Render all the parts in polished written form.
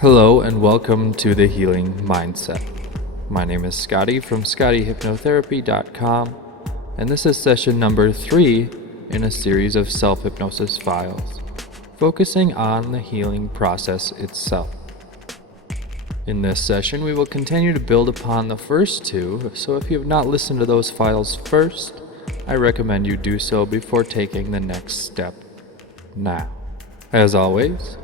Hello and welcome to the Healing Mindset. My name is Scotty from Hypnotherapy.com, and this is session number 3 in a series of self-hypnosis files, focusing on the healing process itself. In this session, we will continue to build upon the first 2, so if you have not listened to those files first, I recommend you do so before taking the next step now. As always,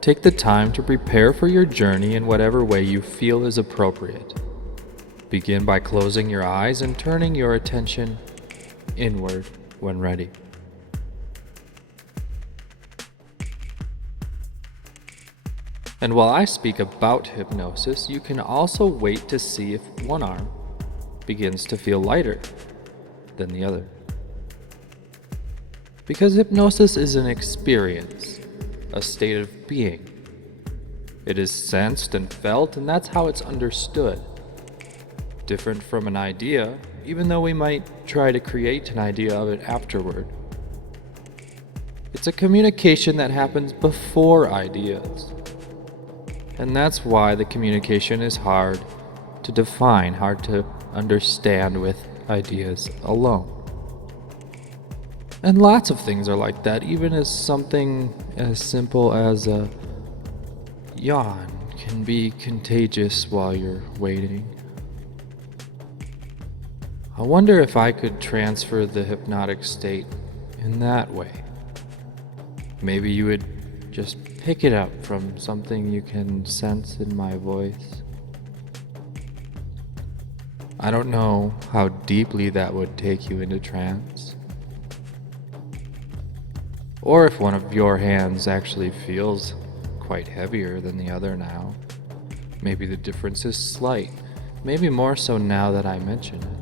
take the time to prepare for your journey in whatever way you feel is appropriate. Begin by closing your eyes and turning your attention inward when ready. And while I speak about hypnosis, you can also wait to see if one arm begins to feel lighter than the other. Because hypnosis is an experience, a state of being. It is sensed and felt, and that's how it's understood. Different from an idea, even though we might try to create an idea of it afterward. It's a communication that happens before ideas. And that's why the communication is hard to define, hard to understand with ideas alone. And lots of things are like that, even as something as simple as a yawn can be contagious while you're waiting. I wonder if I could transfer the hypnotic state in that way. Maybe you would just pick it up from something you can sense in my voice. I don't know how deeply that would take you into trance, or if one of your hands actually feels quite heavier than the other now. Maybe the difference is slight, maybe more so now that I mention it.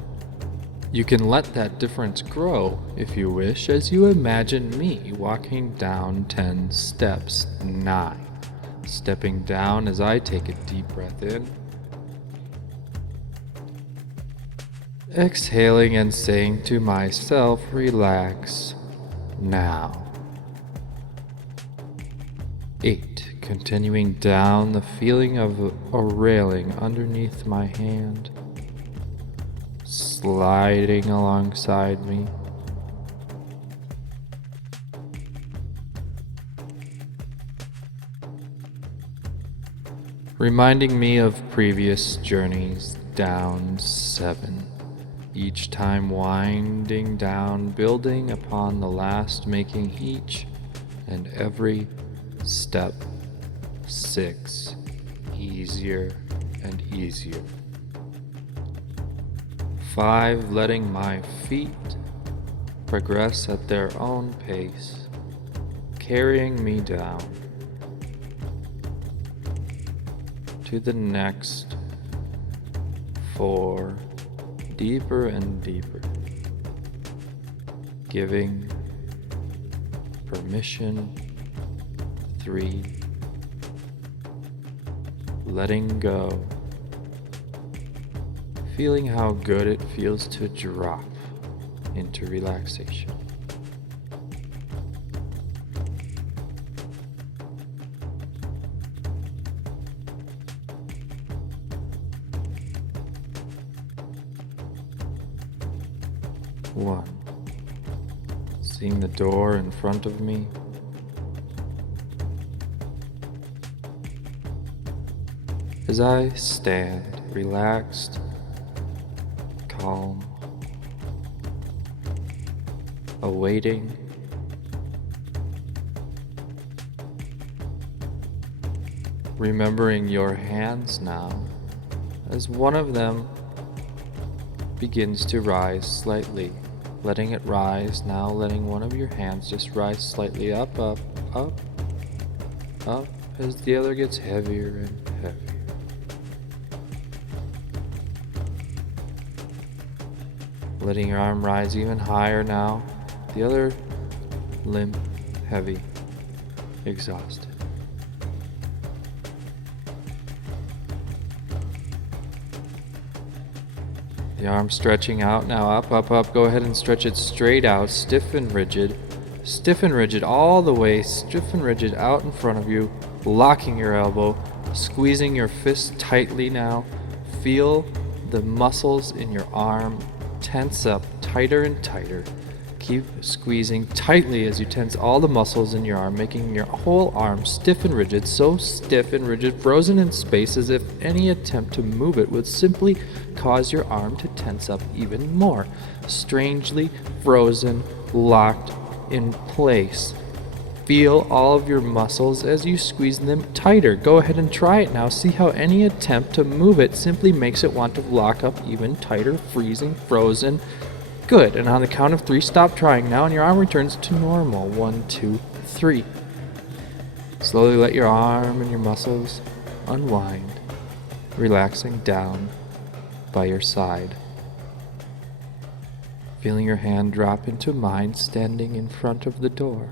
You can let that difference grow, if you wish, as you imagine me walking down 10 steps, 9, stepping down as I take a deep breath in, exhaling and saying to myself, relax now. 8, continuing down, the feeling of a railing underneath my hand, sliding alongside me. 9, reminding me of previous journeys down. 7, each time winding down, building upon the last, making each and every step 6 easier and easier. 5, letting my feet progress at their own pace, carrying me down to the next 4, deeper and deeper, giving permission. 3, letting go, feeling how good it feels to drop into relaxation. One, seeing the door in front of me. As I stand, relaxed, calm, awaiting, remembering your hands now, as one of them begins to rise slightly, letting it rise now, letting one of your hands just rise slightly up, up, up, up, as the other gets heavier and heavier. Letting your arm rise even higher now, the other limp, heavy, exhausted. The arm stretching out now, up, up, up. Go ahead and stretch it straight out, stiff and rigid all the way, stiff and rigid out in front of you, locking your elbow, Squeezing your fist tightly now, feel the muscles in your arm tense up tighter and tighter. Keep squeezing tightly as you tense all the muscles in your arm, making your whole arm stiff and rigid, so stiff and rigid, frozen in space as if any attempt to move it would simply cause your arm to tense up even more. Strangely frozen, locked in place. Feel all of your muscles as you squeeze them tighter. Go ahead and try it now. See how any attempt to move it simply makes it want to lock up even tighter, freezing, frozen. Good. And on the count of 3, stop trying now, and your arm returns to normal. 1, 2, 3. Slowly let your arm and your muscles unwind, relaxing down by your side. Feeling your hand drop into mine standing in front of the door.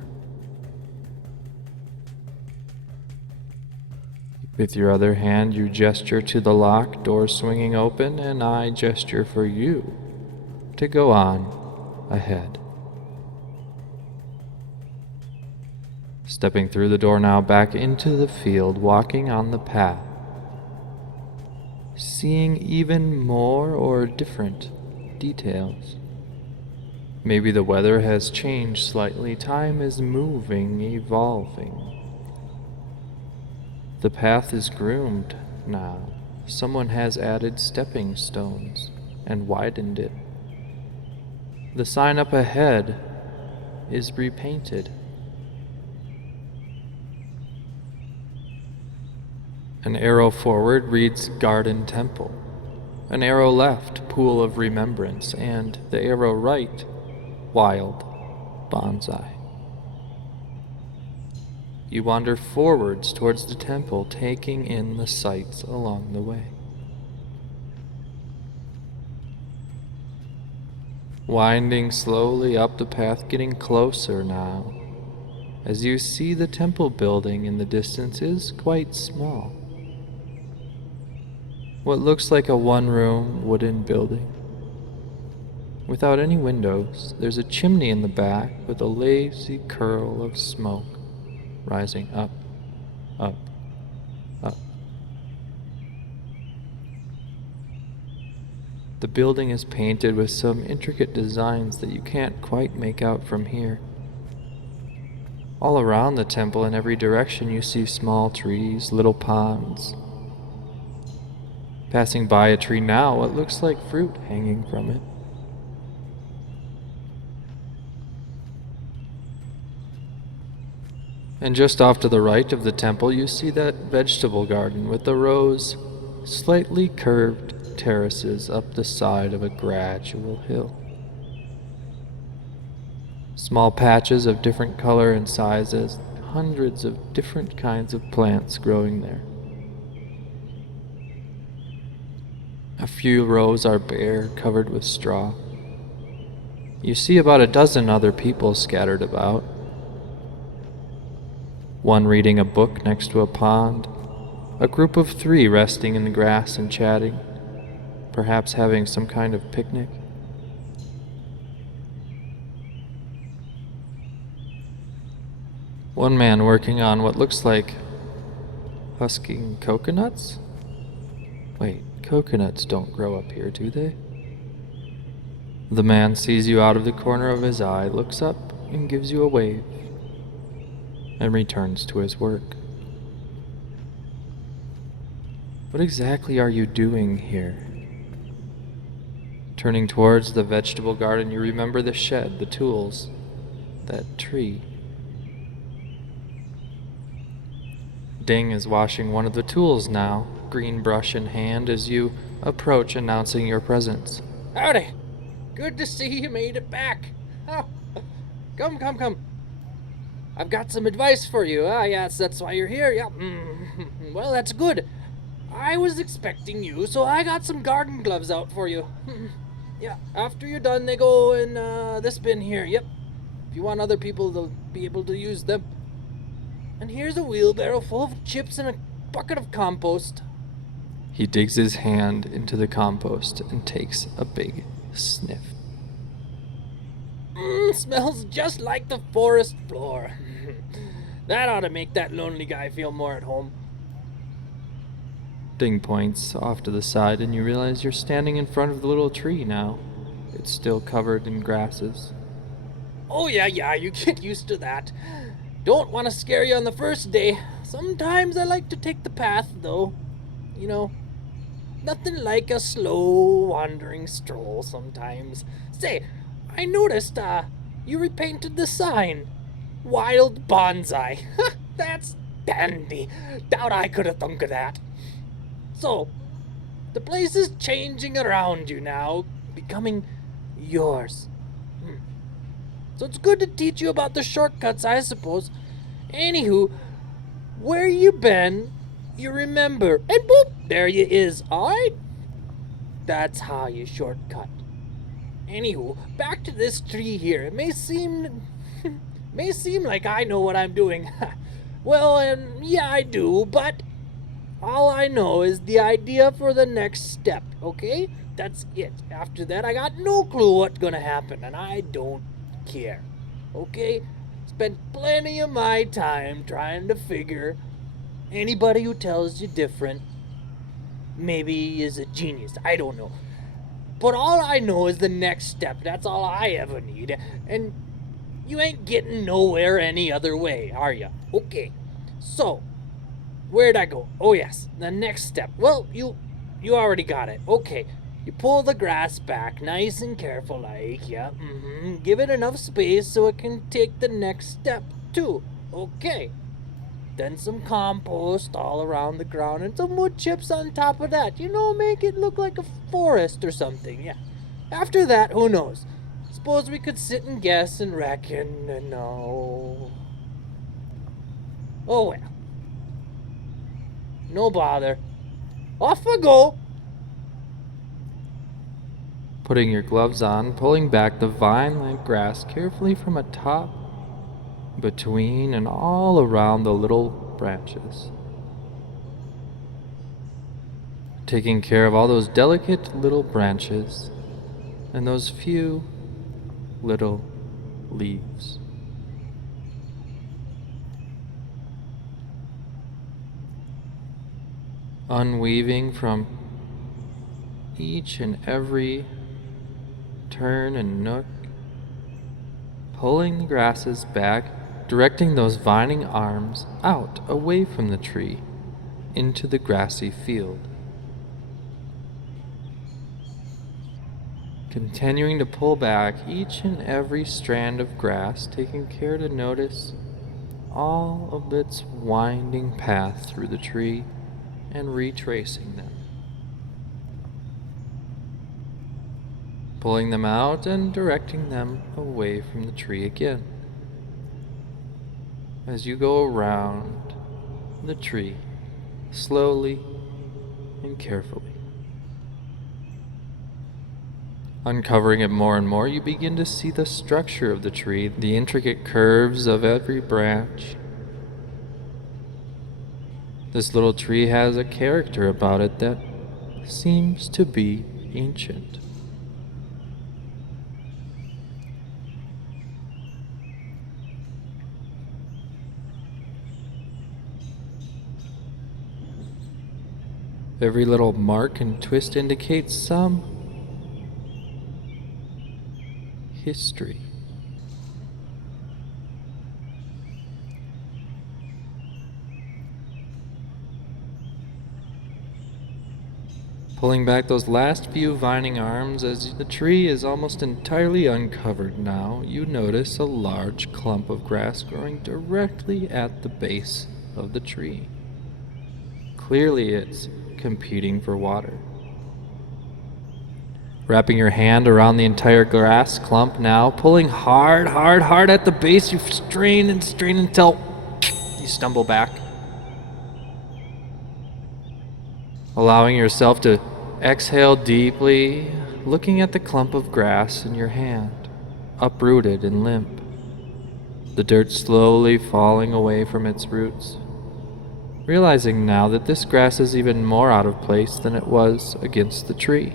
With your other hand, you gesture to the lock, door swinging open, and I gesture for you to go on ahead. Stepping through the door now back into the field, walking on the path, seeing even more or different details. Maybe the weather has changed slightly, time is moving, evolving. The path is groomed now. Someone has added stepping stones and widened it. The sign up ahead is repainted. An arrow forward reads Garden Temple. An arrow left, Pool of Remembrance, and the arrow right, Wild Bonsai. You wander forwards towards the temple, taking in the sights along the way. Winding slowly up the path, getting closer now, as you see the temple building in the distance is quite small. What looks like a one-room wooden building. Without any windows, there's a chimney in the back with a lazy curl of smoke rising up, up, up. The building is painted with some intricate designs that you can't quite make out from here. All around the temple in every direction you see small trees, little ponds. Passing by a tree now, what looks like fruit hanging from it. And just off to the right of the temple you see that vegetable garden with the rows, slightly curved terraces up the side of a gradual hill. Small patches of different color and sizes, hundreds of different kinds of plants growing there. A few rows are bare, covered with straw. You see about a dozen other people scattered about. One reading a book next to a pond, a group of 3 resting in the grass and chatting, perhaps having some kind of picnic. One man working on what looks like husking coconuts? Wait, coconuts don't grow up here, do they? The man sees you out of the corner of his eye, looks up, and gives you a wave, and returns to his work. What exactly are you doing here? Turning towards the vegetable garden, you remember the shed, the tools, that tree. Ding is washing one of the tools now, green brush in hand, as you approach announcing your presence. Howdy! Good to see you made it back. Oh, come. I've got some advice for you. Yes, that's why you're here. Yeah. Well, that's good. I was expecting you, so I got some garden gloves out for you. Yeah, after you're done, they go in this bin here. Yep. If you want other people to be able to use them. And here's a wheelbarrow full of chips and a bucket of compost. He digs his hand into the compost and takes a big sniff. Smells just like the forest floor. That ought to make that lonely guy feel more at home. Ding points off to the side, and you realize you're standing in front of the little tree now. It's still covered in grasses. Oh, yeah, you get used to that. Don't want to scare you on the first day. Sometimes I like to take the path, though. You know, nothing like a slow, wandering stroll sometimes. Say, I noticed, you repainted the sign. Wild bonsai. That's dandy. Doubt I could have thunk of that. So, the place is changing around you now, becoming yours. So it's good to teach you about the shortcuts, I suppose. Anywho, where you been, you remember. And boop, there you is, alright? That's how you shortcut. Anywho, back to this tree here. It may seem like I know what I'm doing. Well, yeah, I do, but all I know is the idea for the next step, okay? That's it. After that, I got no clue what's gonna happen, and I don't care, okay? Spent plenty of my time trying to figure. Anybody who tells you different maybe is a genius. I don't know. But all I know is the next step. That's all I ever need. And you ain't getting nowhere any other way, are ya? Okay. So, where'd I go? Oh yes, the next step. Well, you already got it. Okay. You pull the grass back nice and careful like, yeah. Give it enough space so it can take the next step too. Okay. Then some compost all around the ground and some wood chips on top of that. You know, make it look like a forest or something, yeah. After that, who knows? Suppose we could sit and guess and reckon and know. Oh well. No bother. Off I go. Putting your gloves on, pulling back the vine-like grass carefully from atop, between, and all around the little branches. Taking care of all those delicate little branches and those few little leaves. Unweaving from each and every turn and nook, pulling the grasses back, directing those vining arms out away from the tree into the grassy field. Continuing to pull back each and every strand of grass, taking care to notice all of its winding path through the tree and retracing them. Pulling them out and directing them away from the tree again. As you go around the tree, slowly and carefully. Uncovering it more and more, you begin to see the structure of the tree, the intricate curves of every branch. This little tree has a character about it that seems to be ancient. Every little mark and twist indicates some history. Pulling back those last few vining arms as the tree is almost entirely uncovered now, you notice a large clump of grass growing directly at the base of the tree. Clearly it's competing for water. Wrapping your hand around the entire grass clump now, pulling hard at the base, you strain and strain until you stumble back. Allowing yourself to exhale deeply, looking at the clump of grass in your hand, uprooted and limp. The dirt slowly falling away from its roots. Realizing now that this grass is even more out of place than it was against the tree.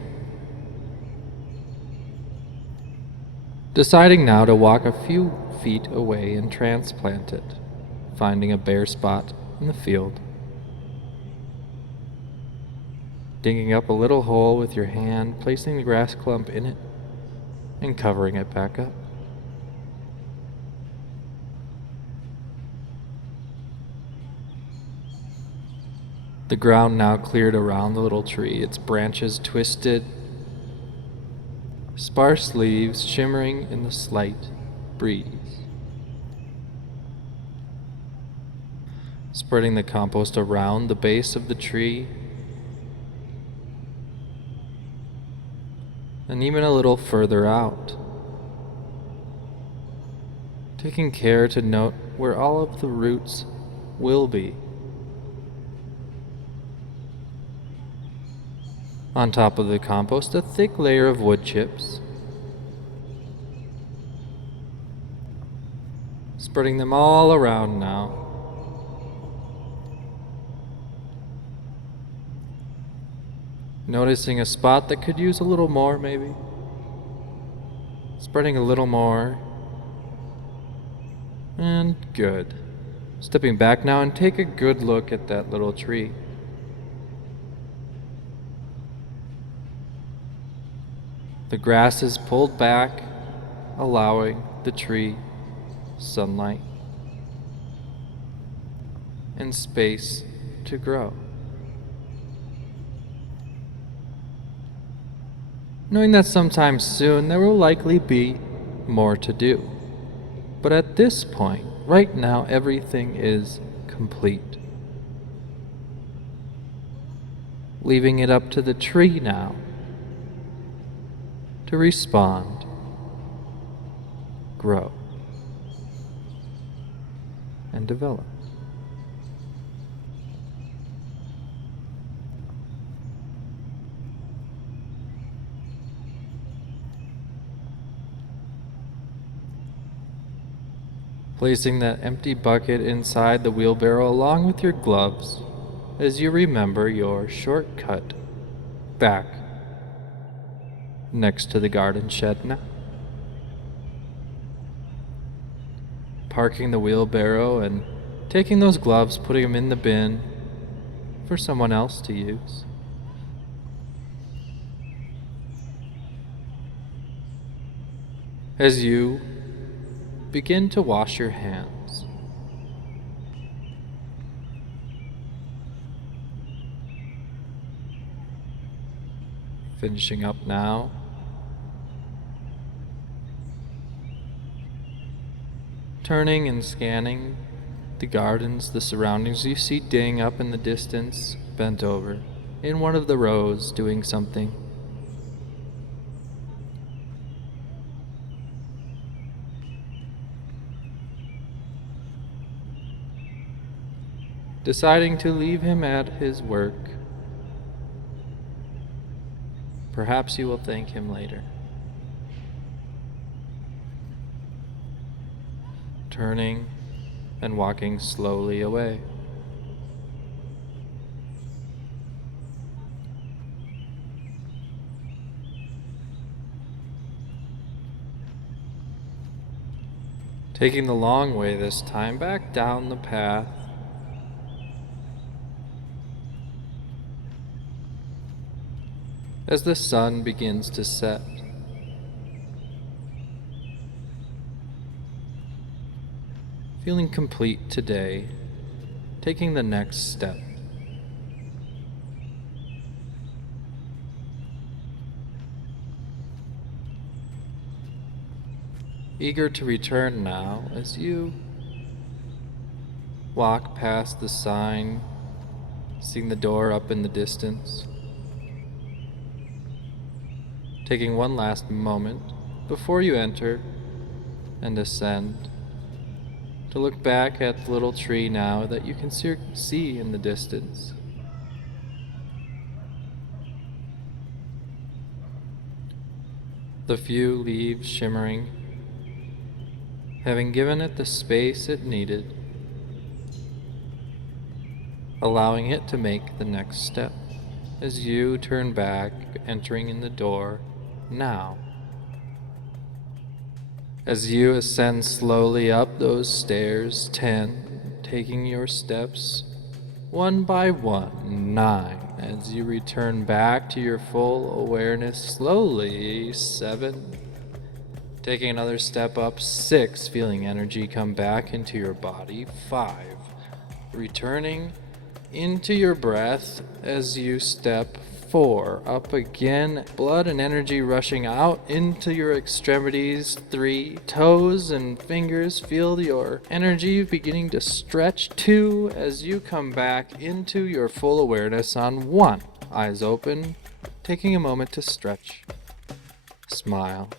Deciding now to walk a few feet away and transplant it, finding a bare spot in the field. digging up a little hole with your hand, placing the grass clump in it, and covering it back up. The ground now cleared around the little tree, its branches twisted, sparse leaves shimmering in the slight breeze. Spreading the compost around the base of the tree, and even a little further out. Taking care to note where all of the roots will be. On top of the compost, a thick layer of wood chips, spreading them all around now. Noticing a spot that could use a little more, maybe. Spreading a little more. And good. Stepping back now and take a good look at that little tree. The grass is pulled back, allowing the tree sunlight and space to grow. Knowing that sometime soon there will likely be more to do. But at this point, right now, everything is complete. Leaving it up to the tree now to respond, grow, and develop. Placing that empty bucket inside the wheelbarrow along with your gloves as you remember your shortcut back next to the garden shed now. Parking the wheelbarrow and taking those gloves, putting them in the bin for someone else to use. As you begin to wash your hands, finishing up now. Turning and scanning the gardens, the surroundings, you see Ding up in the distance, bent over, in one of the rows, doing something. Deciding to leave him at his work. Perhaps you will thank him later. Turning and walking slowly away. Taking the long way this time, back down the path. As the sun begins to set. Feeling complete today, taking the next step. Eager to return now as you walk past the sign, seeing the door up in the distance. Taking one last moment before you enter and ascend to look back at the little tree now that you can see in the distance. The few leaves shimmering, having given it the space it needed, allowing it to make the next step as you turn back, entering in the door now. As you ascend slowly up those stairs, 10, taking your steps 1 by 1, 9, As you return back to your full awareness slowly. 7. Taking another step up. 6. Feeling energy come back into your body. 5. Returning into your breath as you step 4. Up again. Blood and energy rushing out into your extremities. 3. Toes and fingers. Feel your energy beginning to stretch. 2. As you come back into your full awareness on 1. Eyes open. Taking a moment to stretch. Smile.